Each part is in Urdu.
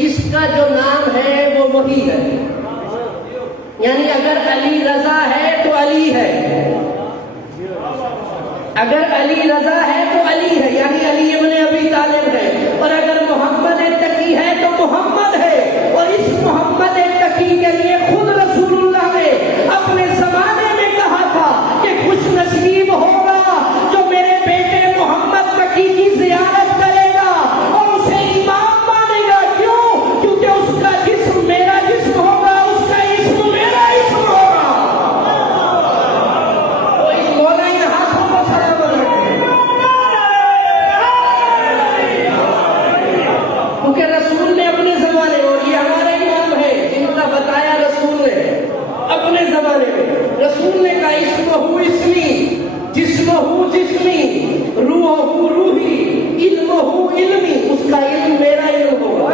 جس کا جو نام ہے وہ وہی ہے. یعنی اگر علی رضا ہے تو علی ہے، اگر علی رضا ہے تو علی ہے، یعنی علی ابن ابی طالب ہے. اور اگر محمد تقی ہے تو محمد ہے. اور اس محمد تقی کے لیے خود رسول اللہ نے اپنے زمانے میں کہا تھا کہ خوش نصیب ہوگا جو میرے بیٹے محمد تقی کی زیارت کرے گا اور اسے امام مانے گا. کیوں؟ کیونکہ اس کا جسم میرا جسم ہوگا، اس کا اسم میرا اسم ہوگا. تو اس مولا ان ہاتھوں کو سلامت رکھے، کیونکہ رسول نے اپنے زمانے میں، اور یہ ہمارے امام ہے جن کا بتایا رسول نے اپنے زمانے میں، رسول نے کہا اسمہ اسمی، جسمہ جسمی، روحہ روحی، علمہ علمی. اس کا علم میرا علم ہوگا.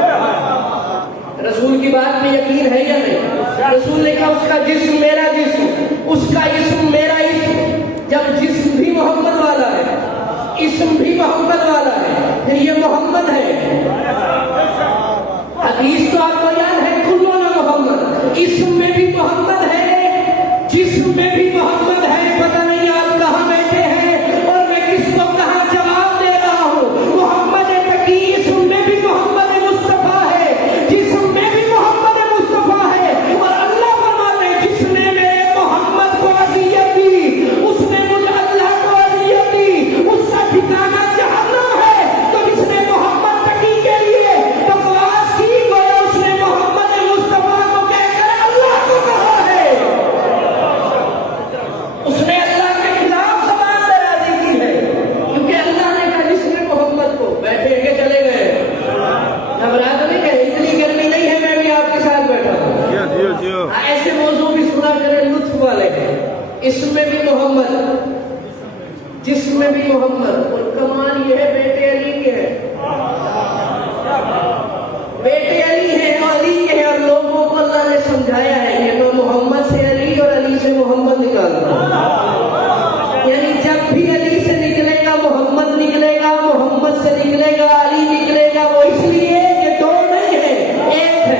رسول کی بات میں یقین ہے یا نہیں؟ رسول نے کہا اس کا جسم میرا جسم، اس کا اسم میرا اسم. جب جسم بھی محمد والا ہے، اسم بھی محمد والا ہے، پھر یہ محمد ہے. حدیث تو آپ کو یاد ہے، کلنا محمد. اسم میں بھی محمد ہے، جسم میں بھی محمد ہے. پتہ نہیں آپ کہاں بیٹھے ہیں اور میں کس کو کہاں جواب دے رہا ہوں. محمد تقی اسم میں بھی محمد مصطفیٰ ہے، جسم میں بھی محمد مصطفیٰ ہے. اور اللہ فرماتے ہیں جس نے میرے محمد کو اذیت دی، اس نے مجھے اللہ کو اذیت دی، اس کا ٹھکانہ جہنم ہے. تو جس نے محمد تقی کے لیے بکواس کی، گویا اس نے محمد مصطفیٰ کو کہہ کر اللہ کو کہا ہے. اس نے اللہ کے خلاف زبان درازی کی ہے، کیونکہ اللہ نے کہا جس نے محمد کو. بیٹھے کے چلے گئے، گھبرا تو نہیں گئے. اتنی گرمی نہیں ہے، میں بھی آپ کے ساتھ بیٹھا ہوں. ایسے موضوع بھی سنا کریں لطف والے ہیں. اس میں بھی محمد، جسم میں بھی محمد. اور کمال یہ ہے بیٹے علی کے ہیں، بیٹے علی ہیں، علی کے ہیں. اور لوگوں کو اللہ نے سمجھایا ہے کہ تو محمد سے علی اور علی سے محمد نکالنا. یعنی جب بھی علی سے نکلے گا محمد نکلے گا، محمد سے نکلے گا علی نکلے گا. وہ اس لیے کہ دو نہیں ہے، ایک ہے.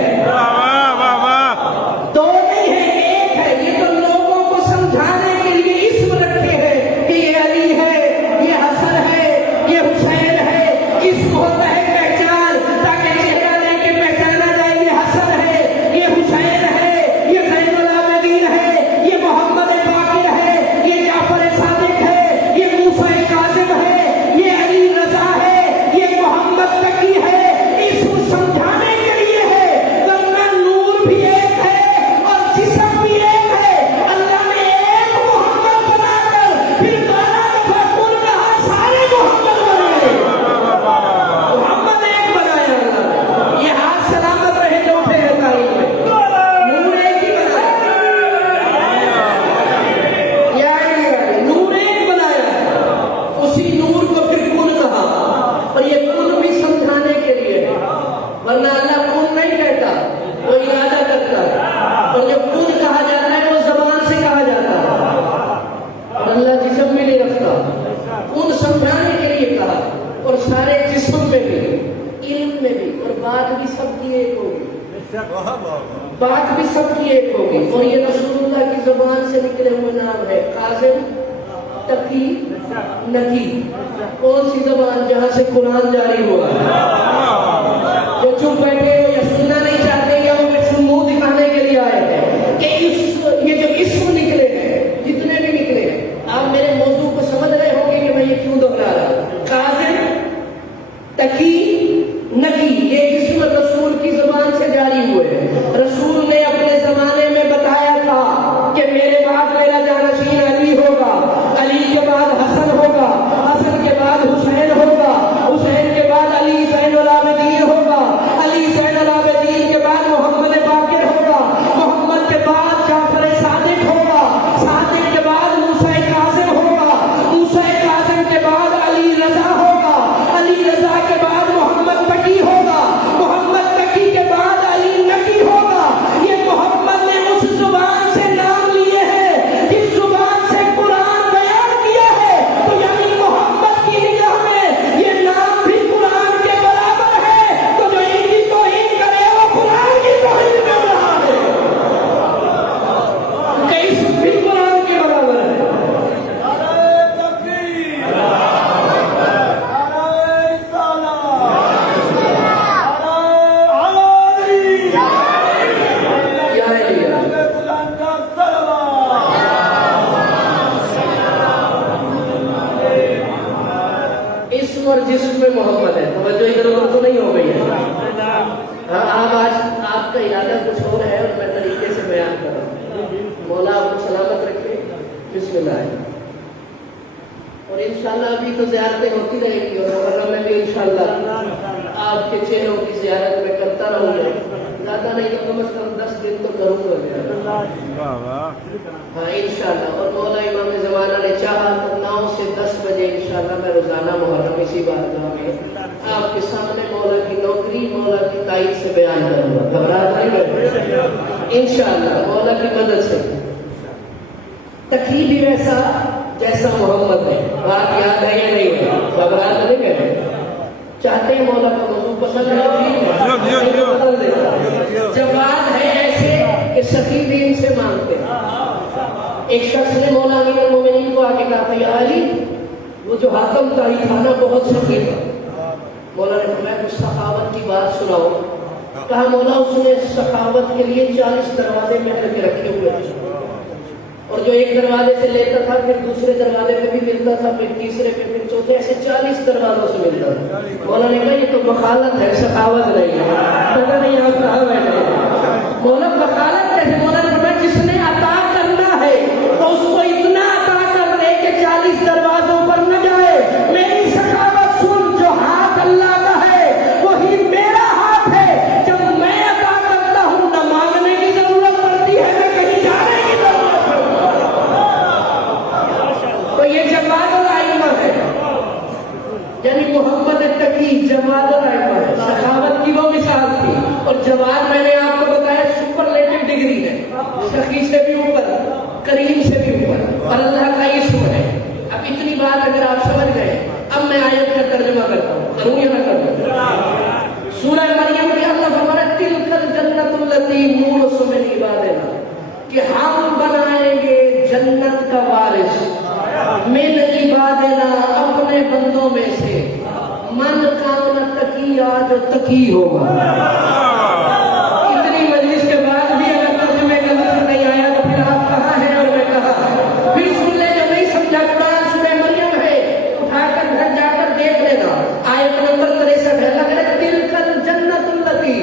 دو نہیں ہے، ایک ہے. یہ تو لوگوں کو سمجھانے کے لیے اسم رکھے ہیں کہ یہ علی ہے، یہ حسن ہے، یہ حسین ہے. اسم ہوتا ہے پہچان، تاکہ چہرہ لے کے پہچانا جائے یہ حسن ہے، یہ حسین ہے، یہ زین العابدین ہے، یہ محمد باقر ہے، یہ جعفر صادق ہے، یہ موسیٰ کاظم ہے، یہ علی رضا ہے، یہ محمد تقی ہے. اسم سمجھانے کے لیے ہے، ورنہ نور بھی ایک ہے اور جسم بھی ایک ہے. اللہ نے ایک محمد بنا کر پھر دوبارہ دفعہ کل کہا سارے محمد بنے. محمد ایک بنایا اللہ نے. یہ ہاتھ سلامت رہے جو پھر تاریخ میں نور ایک ہی بنایا. نور ایک بنایا، اسی نور کو پھر کن کہا. اور یہ کن بھی سمجھانے کے لیے ہے، ورنہ اللہ کن نہیں کہتا، وہ ارادہ کرتا ہے. اور جب کن کہا جاتا ہے وہ زبان سے کہا جاتا ہے، اور اللہ جسم میں نہیں رکھتا. کن سمجھانے کے لیے کہا. اور سارے جسم میں بھی، علم میں بھی. اور بات بھی سب کی ایک ہوگی، بات بھی سب کی ایک ہوگی. اور یہ رسول اللہ کی زبان سے نکلے ہوئے نام ہے، قاسم، تقی، نقی. کون سی زبان؟ جہاں سے قرآن جاری ہوا ہے. جو چپ بیٹھے ہو یا سننا نہیں چاہتے یا وہ منہ دکھانے کے لیے آئے ہیں کہ یہ جو اسم نکلے ہیں، جتنے بھی نکلے ہیں، آپ میرے موضوع کو سمجھ رہے ہوں گے کہ میں یہ کیوں دہرا رہا ہوں. قاسم، تقی، نقی، یہ اسم رسول کی زبان سے جاری ہوئے. رسول نے اپنے زمانے میں بتایا تھا کہ میرے بعد میرا جانشین علی ہوگا، علی کے بعد حسن ہوگا، حسن کے بعد حسین ہوگا، حسین کے بعد علی زین العابدین تو زیارتیں ہوتی رہے گی اور محرم میں بھی انشاءاللہ آپ کے چہروں کی زیارت میں کرتا رہوں گا. زیادہ نہیں تو کم از کم 10 دن تو کروں گا. ہاں انشاءاللہ. اور مولا امام زمانہ نے چاہا تو 9 سے 10 بجے انشاءاللہ میں روزانہ محرم اسی بارگاہ میں آپ کے سامنے مولا کی نوکری مولا کی تائید سے بیان کروں گا. گھبراہٹ نہیں کریں انشاءاللہ مولا کی مدد سے. تقریب بھی ویسا جیسا محمد ہے. بات یاد ہے یا نہیں ہے؟ گھبراہٹ نہیں کریں. چاہتے ہیں مولا کا موضوع پسند ہے جواب ہے ایسے کہ سخی دین سے مانگتے ہیں. ایک شخص نے مولا امیر المومنین کو آگے کہا تھا یا علی وہ جو حاتم تائی تھا نا بہت سخی تھا. مولا نے فرمایا کچھ سخاوت کی بات سناؤ. کہا مولا اس نے سخاوت کے لیے 40 دروازے مہر کے رکھے ہوئے تھے اور جو ایک دروازے سے لیتا تھا پھر دوسرے دروازے پہ بھی ملتا تھا پھر تیسرے پہ پھر چوتھے ایسے 40 دروازوں سے ملتا تھا. مولا نے کہا یہ تو بخالت ہے سخاوت نہیں ہے. پتہ نہیں آپ کہاں بیٹھے. مولا بخالت کیسے؟ مولا نے فرمایا جس نے عطا کرنا ہے تو اس کو اتنا عطا کر دے کہ 40 دروازوں پر نہ جائے. میری سخاوت سن جو ہاتھ اللہ کا ہے وہی میرا ہاتھ ہے. جب میں عطا کرتا ہوں نہ مانگنے کی ضرورت پڑتی ہے نہ کہیں جانے کی ضرورت پڑتی ہے. تو یہ جواد الائمہ ہے یعنی محمد تقی جواد الائمہ ہے. سخاوت کی وہ مثال تھی. اور جواد میں نے آپ کو بتایا سپرلیٹو ڈگری ہے. سخی سے بھی اوپر کریم سے بھی اوپر اور اللہ کا اسم ہے. اب اتنی بات اگر آپ سمجھ گئے اب میں آیت کا ترجمہ کرتا ہوں. کروں یا نہ کروں؟ سورہ مریم کی اللہ فرماتا تلک الجنت التی نورث من عبادنا کہ ہم بنائیں گے جنت کا وارث من عبادنا اپنے بندوں میں سے من کان تقیا جو تقی ہوگا. اتنی مجلس کے بعد بھی اگر ترجمے کا لفظ نہیں آیا تو پھر آپ کہاں ہیں اور میں کہاں. پھر سن لے جو نہیں سمجھا قرآن سورہ مریم ہے اٹھا کر گھر جا کر دیکھ لینا. آیت نمبر 63 ہے. اللہ کہتا ہے تلک الجنت التی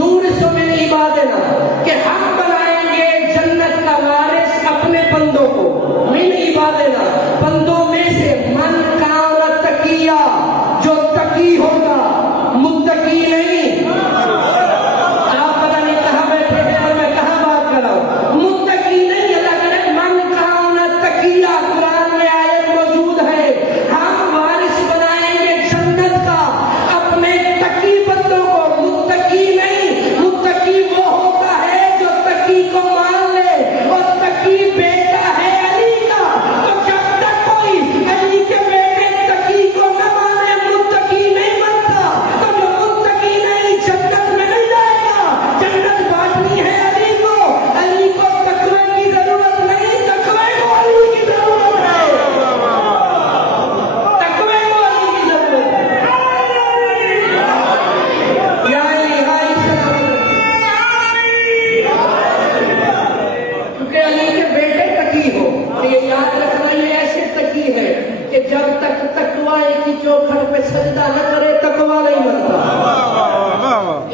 نورث من عبادنا کہ ہم بنائیں گے جنت کا وارث اپنے بندوں کو من عبادنا بندوں میں سے من کان تقیا جو تقی ہوگا متقی نہیں. آپ پتہ نہیں کہاں بیٹھے تھے اور میں کہاں بات کر رہا ہوں. متقی نہیں. اللہ کہے من کان تقیا قرآن میں آیت موجود ہے. ہم وارث بنائیں گے جنت کا اپنے تقی بندوں کو. متقی نہیں. متقی وہ ہوتا ہے جو تقی کو مان لے اور تقی بیٹا ہے علی کا. تو جب تک کوئی علی کے بیٹے تقی کو نہ مانے متقی نہیں بنتا. تو جو متقی نہیں جنت میں نہیں جائے گا. جنت بانٹنی ہے علی کو. علی کو تقوی کی ضرورت نہیں. تقوی کو علی کی ضرورت ہے. تقوی کو علی کی ضرورت ہے. یا علی ہائی سلام. کیونکہ علی کے بیٹے تقی ہو. اور یہ یاد رکھنا یہ ایسے تقی ہے کہ جب تک تقوی کی چوکھٹ پہ سجدہ نہ کرے تقوی نہیں بنتا.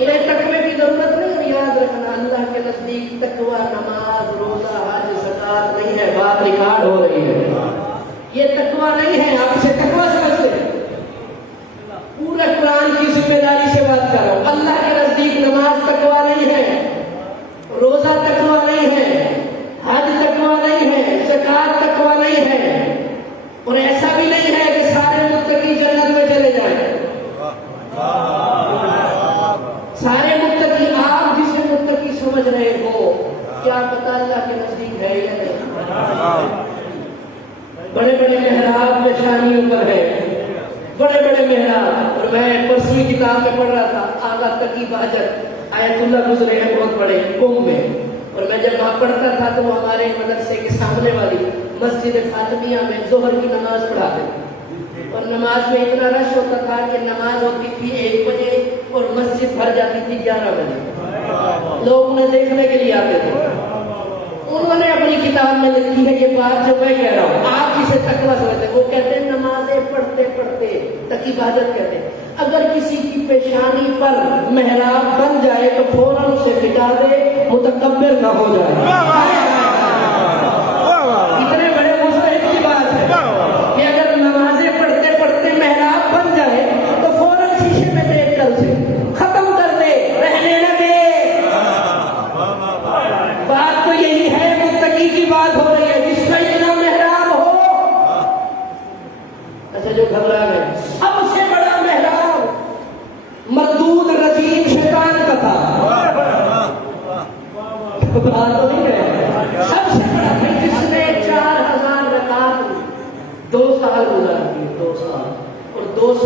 انہیں تقوی کی ضرورت نہیں. اور یاد رکھنا اللہ کے نزدیک تقوی نماز روزہ حج زکات نہیں ہے. بات ریکارڈ ہو رہی ہے. یہ تقوی نہیں ہے. آپ سے تقوی سمجھتے ہیں. پورے قرآن کی ذمہ داری سے بات کر رہا ہوں. اللہ کے نزدیک نماز تقوی نہیں ہے. روزہ تقوی نہیں ہے. حج تقوی نہیں ہے. زکات تقوی نہیں ہے. اور ایسا بھی نہیں ہے کہ سارے متقی جنت میں چلے جائیں. سارے متقی آپ جسے متقی سمجھ رہے ہو کیا پتہ اللہ کے نزدیک ہے یا نہیں. بڑے بڑے محراب میں شانیوں پر ہے. بڑے بڑے محراب. اور میں پرسویں کتاب میں پڑھ رہا تھا آغا تقی بہجت آیت اللہ گزرے ہیں بہت بڑے قوم میں. اور میں جب وہاں پڑھتا تھا تو وہ ہمارے مدرسے کے سامنے والی مسجد فاطمیہ میں ظہر کی نماز پڑھاتے تھے. اور نماز میں اتنا رش ہوتا تھا کہ نماز ہوتی تھی 1 بجے اور مسجد بھر جاتی تھی 11 بجے. لوگ انہیں دیکھنے کے لیے آتے تھے. انہوں نے اپنی کتاب میں لکھی ہے یہ بات جو میں کہہ رہا ہوں. آپ جسے تقوی سمجھتے ہیں وہ کہتے ہیں نمازیں پڑھتے پڑھتے تقی بہجت کہتے ہیں. اگر کسی کی پیشانی پر محراب بن جائے تو فوراً اسے ہٹا دے متکبر نہ ہو جائے. اتنے بڑے مستحق کی بات ہے کہ اگر نمازیں پڑھتے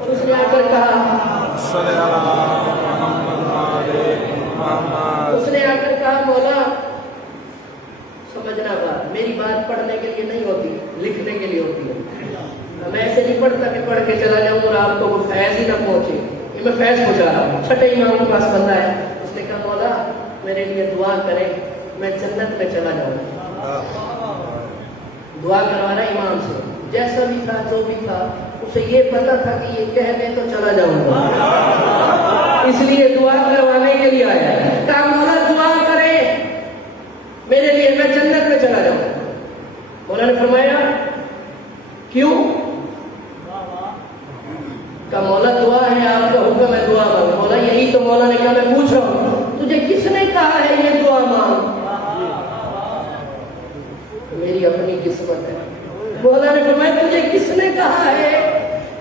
اور اس نے آ کر کہا، اس نے آ کر کہا مولا سمجھنا بات، میری بات پڑھنے کے لیے نہیں ہوتی، لکھنے کے لیے ہوتی ہے. میں ایسے نہیں پڑھتا کہ پڑھ کے چلا جاؤں اور آپ کو وہ فیض ہی نہ پہنچے. یہ میں فیض پہنچا رہا ہوں. چھٹے امام کے پاس بندہ ہے، اس نے کہا مولا میرے لیے دعا کرے میں جنت میں چلا جاؤں. دعا کروا رہا امام سے، جیسا بھی تھا جو بھی تھا اسے یہ پتا تھا کہ یہ کہہ دے تو چلا جاؤں گا، اس لیے دعا کروانے کے لیے آیا. کہا مولا دعا کرے میرے لیے میں جنت میں چلا جاؤں. مولا نے فرمایا کیوں؟ کہا مولا دعا ہے، آپ کا حکم ہے دعا مانگ. مولا یہی تو مولا نے کہا میں پوچھ رہا ہوں تجھے کس نے کہا ہے یہ دعا مانگ؟ میری اپنی قسمت ہے. مولا نے فرمایا تجھے کس نے کہا ہے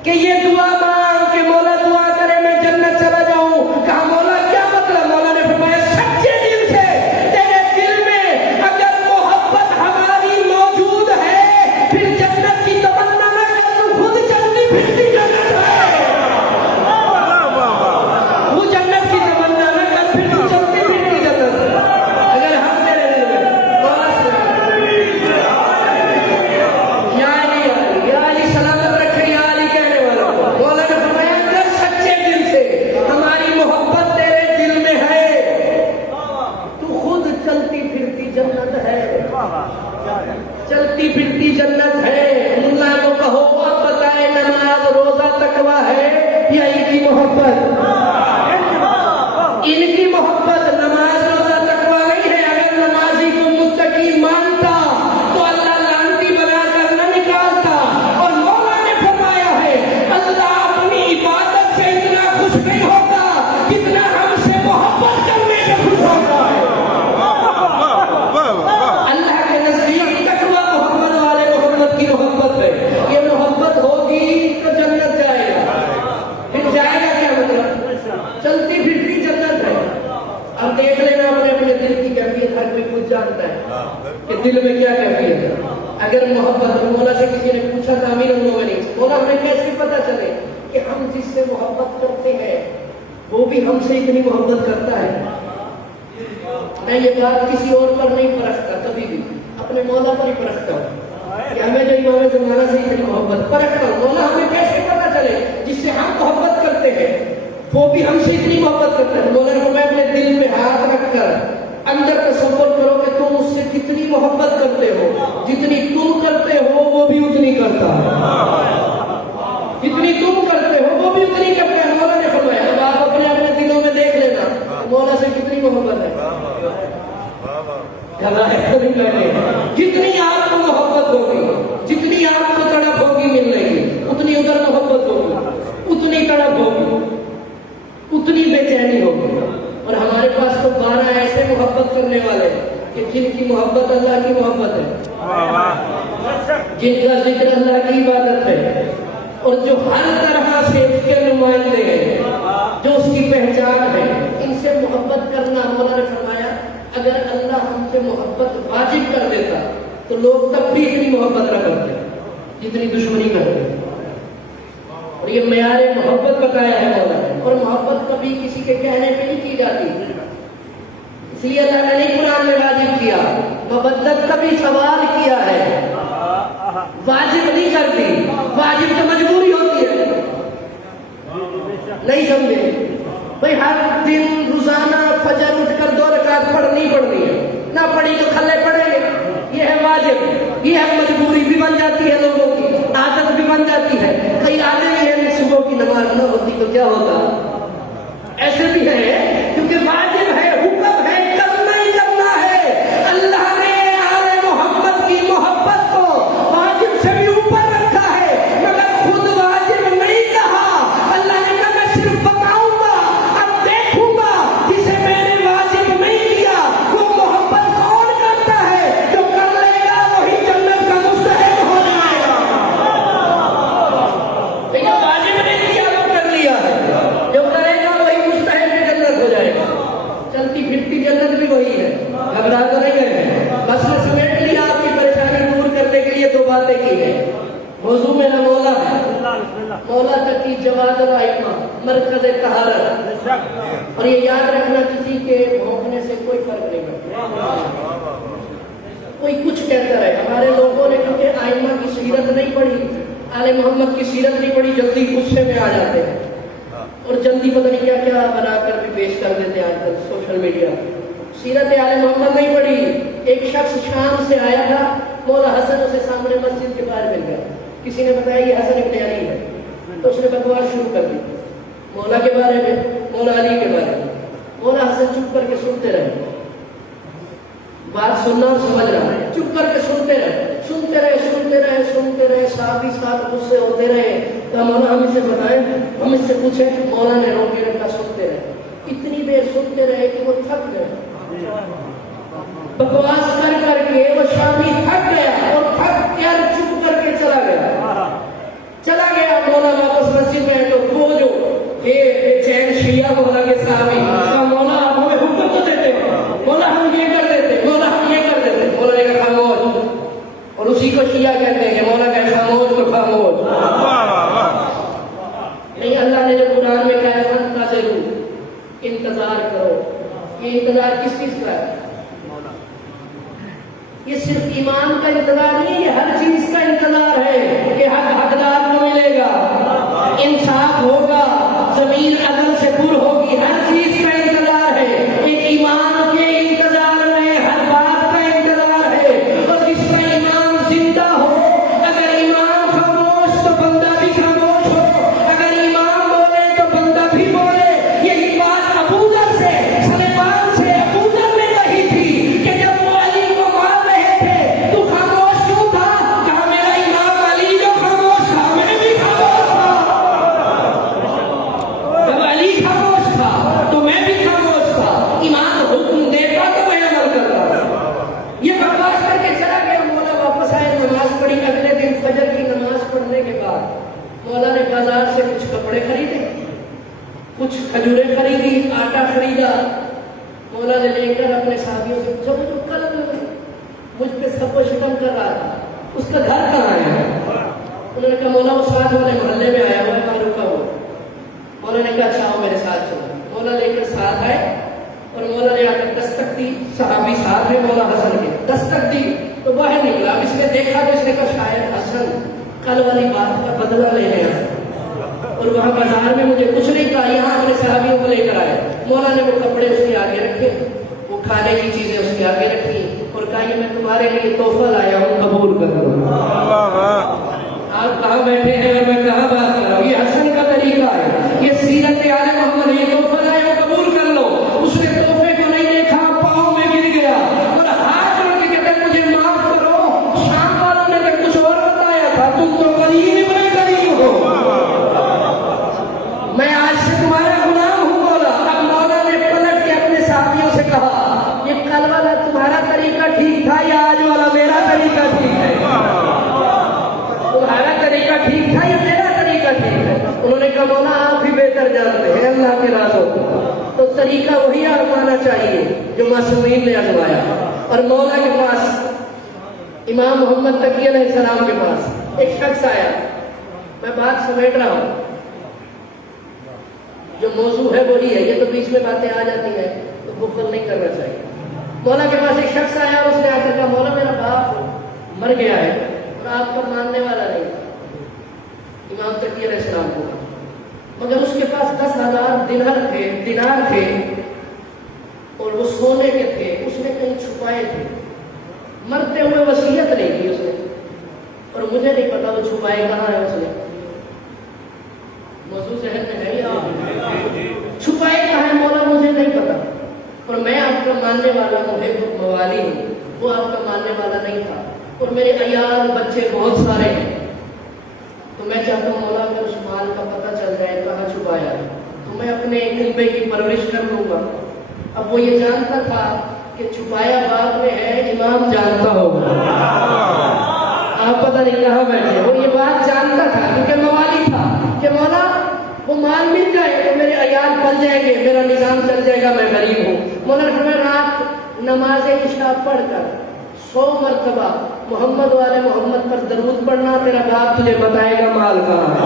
کہ یہ دعا مانگ کہ مولا دعا کرے میں جنت چلا جاؤں؟ کہا مولا کیا مطلب؟ مولا نے فرمایا سچے دل سے تیرے دل میں اگر محبت ہماری موجود ہے پھر جنت کی تمنا نہ کر، تو خود چلتی پھرتی جنت ہے. وہ جنت کی تمنا نہ کر، پھر تو چلتی پھرتی جنت ہے. اگر ہم تیرے دل میں یا علی سلامت رکھے، یا علی کہنے والا. مولا نے فرمایا اگر سچے دل سے ہماری محبت تیرے دل میں ہے تو خود چلتی پھرتی جنت ہے. چلتی پھرتی جنت ہے. اللہ کو کہو اب بتائے نماز روزہ تقویٰ ہے یا ان کی محبت؟ ان کی محبت. نماز روزہ تقویٰ نہیں ہے. اگر نمازی کو متقی مانتا تو اللہ لعنتی بنا کر نہ نکالتا. اور مولا نے فرمایا ہے اللہ اپنی عبادت سے اتنا خوش نہیں ہوتا جتنا ہم سے محبت کرنے سے خوش ہوتا ہے. اللہ کے نزدیک تقویٰ محمد والے محمد کی محبت ہے. یہ محبت ہوگی تو جنت جائے گا. پھر جائے گا کیا مطلب؟ چلتی پھرتی جنت ہے. اب دیکھ لینا اپنے اپنے دل کی کیفیت ہر کوئی خود جانتا ہے کہ دل میں کیا کیفیت ہے. اگر محبت، مولا سے کسی نے پوچھا تھا امیر المومنین سے، مولا ہمیں کیسے پتا چلے کہ ہم جس سے محبت کرتے ہیں وہ بھی ہم سے اتنی محبت کرتا ہے؟ میں یہ بات کسی اور پر نہیں پرکھتا، کبھی بھی اپنے مولا پر ہی پرکھتا ہوں کہ ہمیں جو امام زمانہ سے اتنی محبت پرکھتا ہوں. مولا ہمیں کیسے پتا چلے جس سے ہم محبت کرتے ہیں وہ بھی ہم سے اتنی محبت کرتا ہے؟ مولا نے فرمایا اپنے دل میں ہاتھ رکھ کر اندر تصور کرو کہ تم اس سے کتنی محبت کرتے ہو. جتنی تم کرتے ہو وہ بھی اتنی کرتا ہے. جتنی تم کرتے ہو وہ بھی اتنی کرتا ہے. مولا نے فرمایا اب آپ اپنے اپنے دلوں میں دیکھ لینا مولا سے کتنی محبت ہے. جتنی آپ کو محبت ہوگی، جتنی آپ کو تڑپ ہوگی ملنے کی، اتنی ادھر محبت ہوگی، اتنی تڑپ ہوگی، اتنی بے چینی ہوگی. اور ہمارے پاس تو 12 ایسے محبت کرنے والے کہ جن کی محبت اللہ کی محبت ہے، جن کا ذکر اللہ کی عبادت ہے، اور جو ہر طرح سے اس کے نمائندے ہیں، جو اس کی پہچان ہے. ان سے محبت کرنا، مولا نے فرمایا اگر اللہ ہم سے محبت واجب کر دیتا تو لوگ تب بھی اتنی محبت نہ کرتے جتنی دشمنی کرتے. اور یہ معیار محبت بتایا ہے مولا نے. اور محبت کبھی کسی کے کہنے پہ نہیں کی جاتی، اس لیے اللہ نے نہیں قرآن میں واجب کیا. مبدت کبھی سوال کیا ہے، واجب نہیں کرتی. واجب تو مجبوری ہوتی ہے. نہیں سمجھے بھائی؟ ہر دن روزانہ فجر اٹھ کر 2 رکعت پڑھنی ہے، نہ پڑھی تو کھلے پڑیں گے. یہ ہے واجب. یہ ہے مجبوری بھی بن جاتی ہے لوگوں کی، عادت بھی بن جاتی ہے. کئی عادت یہ ہے صبح کی نماز نہ ہوتی تو کیا ہوتا، ایسے بھی ہے کیونکہ واجب ہے، حکم ہے، کرنا ہی کرنا ہے. اللہ نے آل محمد کی محبت کو واجب سے بھی اوپر رکھا ہے، مگر خود واجب نہیں کہا. اللہ نے کہا میں صرف بتاؤں گا، اب دیکھوں گا جسے میں نے واجب نہیں کیا وہ محبت کون کرتا ہے. جو کر لے گا وہی جنت کا مستحق ہو جائے گا. واجب نہیں کیا وہ کر لیا ہے، جو کرے گا وہی مستحق اور یہ یاد رکھنا کسی کے بھونکنے سے کوئی فرق نہیں پڑتا. کوئی کچھ کہتا رہے. ہمارے لوگوں نے کیونکہ آئمہ کی سیرت نہیں پڑھی, آل محمد کی سیرت نہیں پڑھی, جلدی غصے میں آ جاتے ہیں اور جلدی پتہ نہیں کیا کیا بنا کر بھی پیش کر دیتے ہیں آج کل سوشل میڈیا. سیرت آل محمد نہیں پڑھی. ایک شخص شام سے آیا تھا, مولا حسن اسے سامنے مسجد کے باہر مل گیا. کسی نے بتایا یہ حسن ابن علی ہے, تو اس نے بکواس شروع کر دی مولا کے بارے میں, مولا علی کے بارے میں. مولا حسن چپ کر کے سنتے رہے, بات سننا اور سمجھ رہا ہے, چپ کر کے سنتے رہے, سنتے رہے, سنتے رہے, سنتے رہے. صحابی صاحب غصے ہوتے رہے. کہا مولا ہم اسے بتائیں, ہم اس سے پوچھیں. مولا نے روکی رکھا, سنتے رہے. اتنی دیر سنتے رہے کہ وہ تھک گئے. بکواس کر کر کے وہ شامی تھک گیا اور تھک کر چپ کر کے چلا گیا. مولا واپس مسجد میں آئے تو وہ جو بے چین شیعہ مولا کے صحابی, کہا مولا آپ ہمیں حکم تو دیتے, مولا ہم یہ کر دیتے, مولا ہم یہ کر دیتے. مولا نے کہا خاموش, اور اسی کو شیعہ کہتے ہیں کہ مولا کہے خاموش تو خاموش. نہیں, اللہ نے جو قرآن میں کہا ہے منتظرو, انتظار کرو. یہ انتظار کس چیز کا ہے؟ یہ صرف ایمان کا انتظار نہیں ہے, یہ ہر چیز کا انتظار ہے کہ حق حقدار کو ملے گا, انصاف ہوگا, زمین عدل سے پر ہوگی. ہر چیز کا انتظار ہے. ایک ایمان کے انتظار میں ہر بات کا انتظار ہے. اور جس کا ایمان زندہ ہو, اگر ایمان خاموش تو بندہ بھی خاموش ہو, اگر ایمان بولے تو بندہ بھی بولے. یہی بات ابو ذر سے, سلیمان سے ابو ذر نے کہی تھی کہ جب وہ علی کو مار رہے تھے تو خاموش کیوں تھا؟ کہا میرا امام علی جو خاموش تھا میں بھی خاموش تھا. جب علی خاموش تھا تو میں بھی خاموش تھا. امام حکم دیتا تو میں عمل کرتا. یہ بکواس کر کے چلا گیا. مولا واپس آئے, نماز پڑھی. اگلے دن فجر کی نماز پڑھنے کے بعد مولا نے بازار سے کچھ کپڑے خریدے, کچھ کھجوریں خریدی, آٹا خریدا. مولا نے لے کر اپنے صحابیوں سے پوچھا جو کل مجھ پہ سب کو شکم کر رہا تھا اس کا گھر کہاں ہے؟ انہوں نے کہا مولا وہ ساتھ والے محلے میں آیا ہوا ہے, وہاں رکا ہوا. مولا نے کہا اچھا آؤ میرے ساتھ چلو. مولا لے کر ساتھ آئے اور مولا نے آ کر دستک دی. صحابی ساتھ میں مولا حسن کے دستک دی تو باہر نکلا. اس نے دیکھا تو اس نے کہا شاید حسن کل والی بات کا بدلہ لینے آیا, اور وہاں بازار میں مجھے کچھ نہیں کہا, یہاں اپنے صحابیوں کو لے کر آئے. مولا نے وہ کپڑے اس کے آگے رکھے, وہ کھانے کی چیزیں اس کے آگے رکھی اور کہا یہ میں تمہارے لیے تحفہ لایا ہوں, قبول کر لو. آپ کہاں بیٹھے ہیں اور میں کہاں بات کر رہا ہوں؟ یہ حسن کا طریقہ ہے, یہ سیرت آل محمد. یہ تحفہ لایا ہوں, قبول کر لو. اس نے تحفے کو نہیں دیکھا, پاؤں میں گر گیا اور ہاتھ جوڑ کے کہتے مجھے معاف کرو, شام والوں نے تو کچھ اور بتایا تھا, تم تو قریب ابن قریب ہو, میں آج سے تمہارا غلام ہوں. مولا اب مولا نے پلٹ کے اپنے صحابیوں سے کہا یہ کل والا تمہارا طریقہ ٹھیک تھا یا آج والا میرا طریقہ ٹھیک ہے؟ تمہارا طریقہ ٹھیک تھا یا میرا طریقہ ٹھیک ہے؟ انہوں نے کہا مولا آپ بھی بہتر جانتے ہیں اللہ کے رازوں کو, تو طریقہ وہی آزمانا چاہیے جو معصومین نے آزمایا. اور مولا کے پاس امام محمد تقی علیہ السلام کے پاس ایک شخص آیا. میں بات سمیٹ رہا ہوں, جو موضوع ہے وہی ہے, یہ تو بیچ میں باتیں آ جاتی ہیں تو بخل نہیں کرنا چاہیے. مولا کے پاس ایک شخص آیا, اس نے آ کر کہا مولا میرا باپ مر گیا ہے اور آپ کو ماننے والا نہیں تھا. امام تقی علیہ السلام کو, مگر اس کے پاس 10,000 دینار تھے اور وہ سونے کے تھے, اس نے کہیں چھپائے تھے. مرتے ہوئے وصیت نہیں کی اس نے, اور مجھے نہیں پتا وہ چھپائے کہاں ہے. اس نے موضوع ذہن میں ہے یا چھپائے کہاں ہے مولا مجھے نہیں پتا, اور میں آپ کا ماننے والا محب موالی ہوں, وہ آپ کا ماننے والا نہیں تھا, اور میرے عیال بچے بہت سارے ہیں, تو میں چاہتا ہوں مولا اگر اس مال کا پتہ چل جائے کہاں چھپایا ہے تو میں اپنے کنبے کی پرورش کر لوں گا. اب وہ یہ جانتا تھا کہ چھپایا باغ میں ہے, امام جانتا ہوگا, آپ پتہ نہیں کہاں بیٹھے. وہ یہ بات جانتا تھا کیونکہ موالی تھا کہ مولا وہ مال مل جائے تو میرے عیال پل جائیں گے, میرا نظام چل جائے گا, میں غریب ہوں. مولا نے رات نماز عشاء پڑھ کر 100 مرتبہ محمد والے محمد پر درود پڑھنا, تیرا باپ تجھے بتائے گا مال کہاں ہے.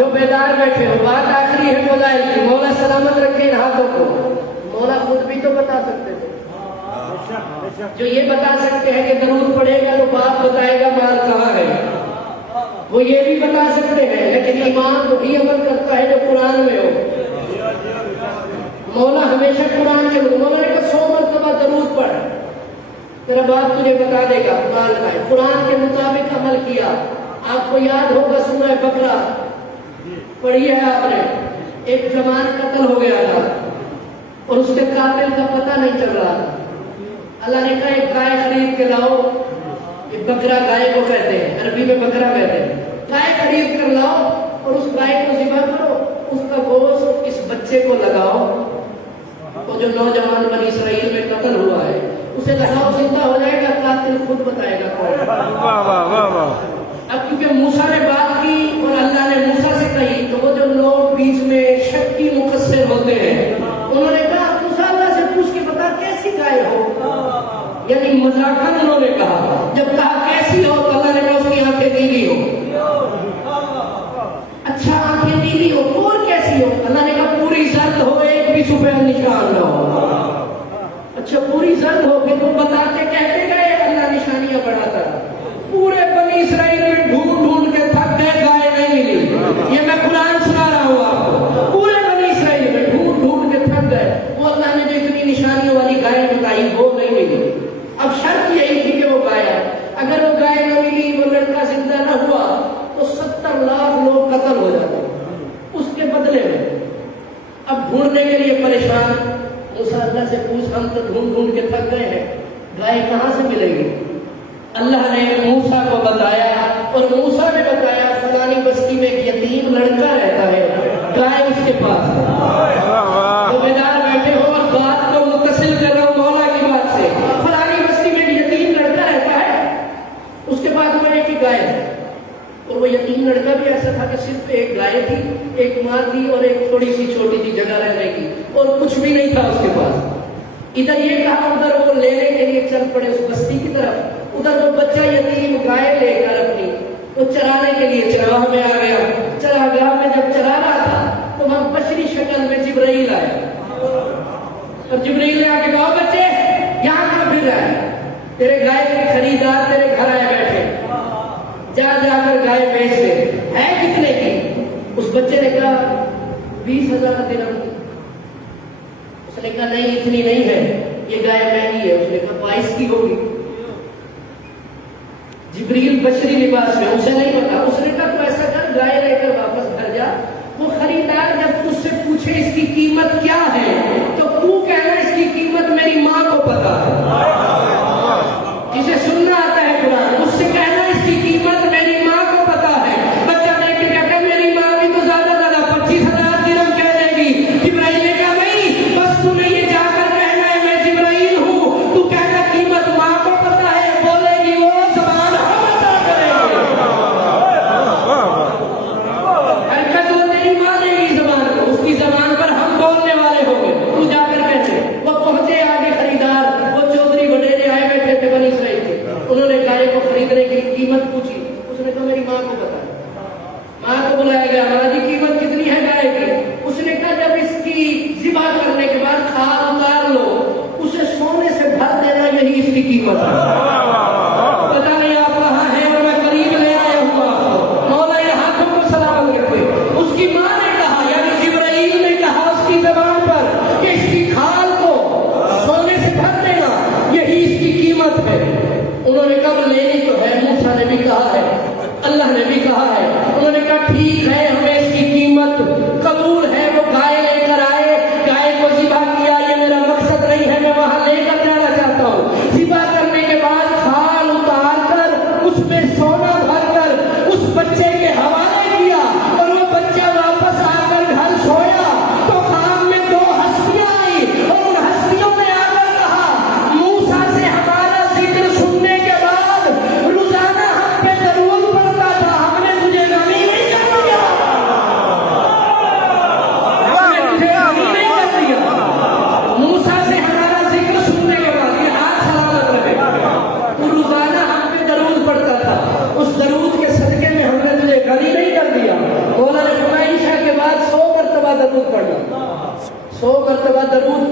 جو بیدار بیٹھے ہو، بات آخری ہے فضائل کی، مولا سلامت رکھے ان ہاتھوں کو۔ مولا خود بھی تو بتا سکتے تھے، جو یہ بتا سکتے ہیں کہ درود پڑھے گا تو باپ بتائے گا مال کہاں ہے، وہ یہ بھی بتا سکتے ہیں، لیکن ایمان وہی عمل کرتا ہے جو قرآن میں ہو۔ مولا ہمیشہ قرآن کے مولا نے کہا 100 مرتبہ درود پڑھ، تیرا باپ تجھے بتا دے گا مال کا ہے۔ قرآن کے مطابق عمل کیا۔ آپ کو یاد ہوگا سورہ بقرہ پڑھی ہے آپ نے، ایک جوان قتل ہو گیا تھا اور اس کے قاتل کا پتہ نہیں چل رہا تھا۔ اللہ نے کہا ایک گائے خرید کے لاؤ، ایک بکرا گائے کو کہتے ہیں، عربی میں بکرا کہتے ہیں، گائے خرید کر لاؤ اور اس گائے کو ذبح کرو، اس کا گوشت اس بچے کو لگاؤ، وہ جو نوجوان بنی اسرائیل میں قتل ہوا ہے اسے لگاؤ، زندہ ہو جائے گا، قاتل خود بتائے گا کون۔ اب کیونکہ موسیٰ نے بات کی اور اللہ نے موسیٰ سے کہی، تو وہ جو لوگ بیچ میں شک کی مقصر ہوتے ہیں انہوں نے کہا موسیٰ اللہ سے پوچھ کے بتا کیسی گائے ہو، یعنی مذاقاً انہوں نے کہا، جب کہا کیسی ہو تو اللہ نے کہا اس کی آنکھیں نیلی ہو۔ اچھا آنکھیں نیلی ہو اور کیسی ہو؟ اللہ نے کہا پوری زرد ہو، ایک بھی سفید نشان نہ ہو۔ اچھا پوری زرد ہو، پھر وہ بتاتے کہتے گئے، اللہ نشانیاں بڑھاتا رہا۔ پورے بنی اسرائیل میں ڈھونڈ ڈھونڈ کے تھک گئے، گائے نہیں ملی۔ یہ میں قرآن سنا رہا ہوں آپ کو، پورے بنی اسرائیل میں ڈھونڈ ڈھونڈ کے تھک گئے، وہ اللہ نے جو اتنی نشانیوں والی گائے بتائی وہ نہیں ملی۔ اب شرط یہی تھی کہ وہ گائے، اگر وہ گائے نہ ملی، وہ لڑکا زندہ نہ ہوا تو 70 لاکھ لوگ قتل ہو جاتے اس کے بدلے میں۔ اب ڈھونڈنے کے لیے پریشان، موسیٰ اللہ سے پوچھ، ہم تو ڈھونڈ ڈھونڈ کے تھک گئے ہیں، گائے کہاں سے ملے گی؟ اللہ نے موسیٰ کو بتایا اور موسیٰ نے بتایا فلانی بستی میں ایک یتیم لڑکا رہتا ہے، گائے اس کے پاس ہے۔ تو بیدار بیٹھے ہو اور بات کو متصل کر رہا ہوں مولا کی بات سے، فلانی بستی میں ایک یتیم لڑکا رہتا ہے، اس کے پاس میں ایک ہی گائے ہے، اور وہ یتیم لڑکا بھی ایسا تھا کہ صرف ایک گائے تھی، ایک ماں تھی اور ایک تھوڑی سی چھوٹی سی جگہ رہنے کی، اور کچھ بھی نہیں تھا اس کے پاس۔ ادھر یہ کہا، ادھر وہ لینے کے لیے چل پڑے اس بستی کی طرف، ادھر وہ بچہ یتیم گائے لے کر اپنی وہ چرانے کے لیے چراگاہ میں آ گیا۔ چراگاہ میں جب چرا رہا تھا تو وہاں بشری شکل میں جبرائیل آیا اور جبرائیل نے آ کے کہا بچے یہاں کہاں پھر رہا ہے، تیرے گائے کے خریدار تیرے گھر آئے بیٹھے، جا جا کر گائے بیچ دے۔ ہے کتنے کی؟ اس بچے نے کہا 20,000 درہم۔ اس نے کہا نہیں اتنی نہیں ہے، یہ گائے مہنگی ہے۔ اس نے کہا 22 کی ہوگی۔ جبریل بشری لباس میں، اسے نہیں پتا، اس نے کہا تو ایسا کر گائے لے کر واپس گھر جا، وہ خریدار جب تجھ سے پوچھے اس کی قیمت کیا ہے تو تو کہنا اس کی قیمت میری ماں کو پتا ہے۔ جسے سننا آتا ہے قرآن اس سے کہنا اس کی قیمت میری ماں کو پتا ہے۔ بچہ دیکھ کے کہتا ہے میری ماں بھی تو زیادہ 25,000 درہم کہہ دے گی۔ جبرائیل نے کہا نہیں، بس تو نے یہ جا کر کہنا ہے میں جبرائیل ہوں، تو کہنا قیمت ماں کو پتا ہے، بولے گی وہ زبان ہم ادا کریں گے۔ حرکت وہ نہیں مانے گی زبان کو، اس کی زبان پر ہم بولنے والے ہوں گے۔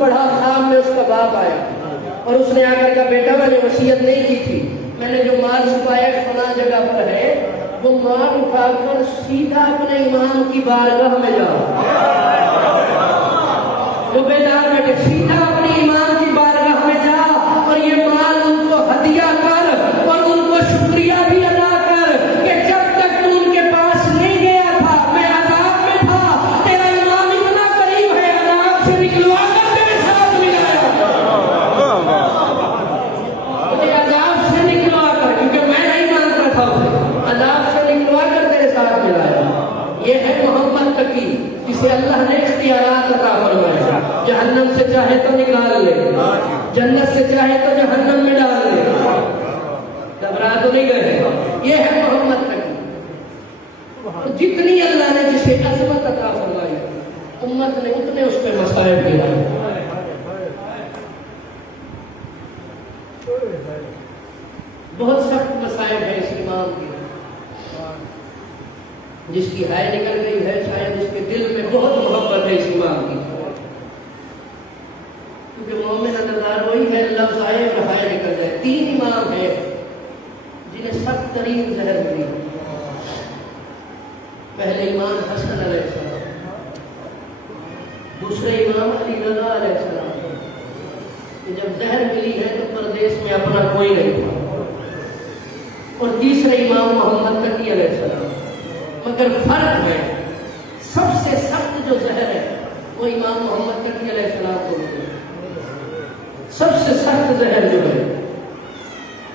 پڑھا، خواب میں اس کا باپ آیا اور اس نے آ کر کہا بیٹا میں نے وصیت نہیں کی تھی، میں نے جو مال چھپایا فلاں جگہ پر ہے، وہ مال اٹھا کر سیدھا اپنے امام کی بارگاہ میں جاؤ۔ وہ بیدار بیٹے سیدھا اپنی امام کی بارگاہ میں جا اور یہ مال ان کو ہدیہ کر اور ان کو شکریہ بھی ادا کر کہ جب تک تو ان کے پاس نہیں گیا تھا میں عذاب میں تھا، تیرا امام اتنا قریب ہے، عذاب سے نکلوا کر تیرے ساتھ ملایا، مجھے عذاب سے نکلوا کر، کیونکہ میں نہیں مانتا تھا اسے، عذاب سے نکلوا کر تیرے ساتھ ملایا۔ یہ ہے محمد تقی جسے اللہ نے اختیارات عطا فرمائے، جہنم سے چاہے تو نکال لے، جنت سے چاہے تو جہنم میں ڈال لے، گھبرا تو نہیں گئے۔ یہ ہے محمد تقی، جتنی اللہ نے جسے عظمت عطا فرمائی امت نے اتنے اس پہ مصائب گرائے۔ بہت سخت مصائب ہے اس امام کی، جس کی حیا نکل گئی ہے شاید اس کے دل میں بہت محبت ہے اس امام کی، کیونکہ مومن اندر وہی ہے لفظ آئے اور حیا نکل جائے۔ 3 امام ہیں جنہیں سخت ترین زہر ملی۔ پہلے امام حسن علیہ السلام، دوسرے امام علی رضا علیہ السلام، کہ جب زہر ملی ہے تو پردیس میں اپنا کوئی نہیں تھا، اور تیسرے امام محمد تقی علیہ السلام۔ مگر فرق ہے، سب سے سخت جو زہر ہے وہ امام محمد تقی علیہ السلام کو ملی، سب سے سخت زہر جو ہے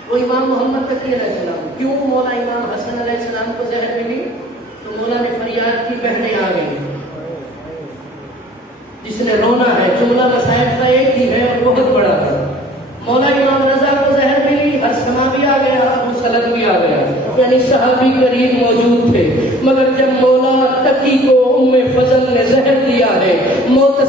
وہ امام محمد تقی علیہ السلام۔ کیوں مولا امام حسن علیہ السلام کو زہر ملی؟ تو مولا نے فریاد کی بہنیں آ گئی، جس نے رونا ہے، جملہ مصائب کا ایک ہی ہے اور بہت بڑا ہے۔ مولا امام رضا کو زہر ملی، ہر سما بھی آ گیا، ابو سلط بھی آ گیا، یعنی صحابی قریب موجود تھے، مگر جب مولا تقی کو ام فضل نے زہر دیا ہے، موت